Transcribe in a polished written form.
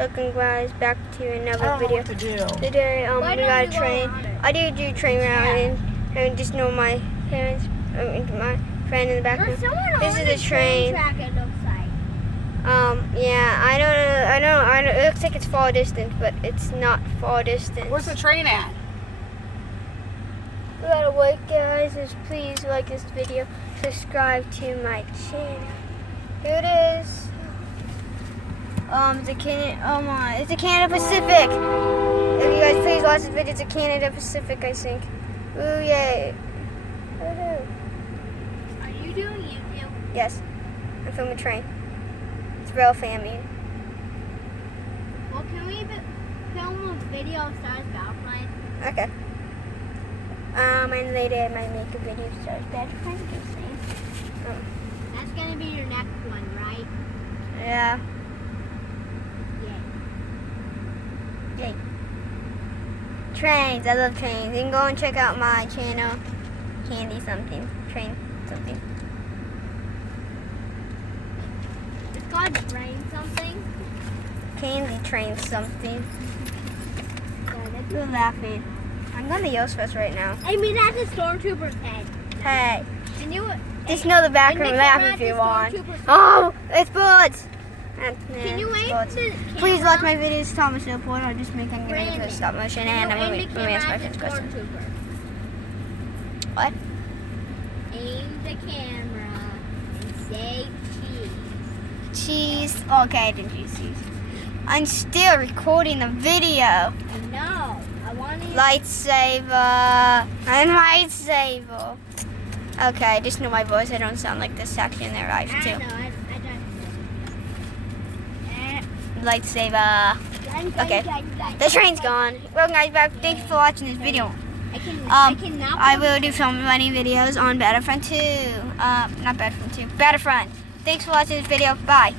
Welcome guys back to another I don't know video. what to do. Today we got a train. I do train routing and just know my parents, my friend in the back. This is a train. Track, it looks like. Yeah, I know. It looks like it's far distance, but it's not far distance. Where's the train at? We gotta wait, guys. Just please like this video, subscribe to my channel. Here it is. It's a Canada Pacific. If you guys please watch this video, it's a Canada Pacific, I think. Ooh, yay. Woohoo. Are you doing YouTube? Yes, I'm filming a train. It's real family. Well, can we film a video of Stars Battlefront? Okay. And later I might make a video of Stars Battlefront. That's gonna be your next one, right? Yeah. Yay. Yay. Trains, I love trains. You can go and check out my channel, Candy something, train something. It's called Train something. Candy train something. Yeah, You're laughing. I'm going to Yospus right now. I mean, that's a Stormtrooper's head. Hey, And you just know the background laugh if you want. Oh, it's bullets. Can you aim the Please watch my camera? videos, Thomas Newport. I'm just making it into a stop motion, and I'm going to answer my friend's question. What? Aim the camera and say cheese. Cheese. Okay, I didn't use cheese. I'm still recording the video. I know. I want to. Lightsaber. And lightsaber. Okay, just know my voice. I don't sound like this section in their life I too. know. I Lightsaber. done. Okay. The train's gone. Well, guys, thank you for watching this video. I cannot. I will do so many videos on Battlefront 2. Not Battlefront 2. Battlefront. Thanks for watching this video. Bye.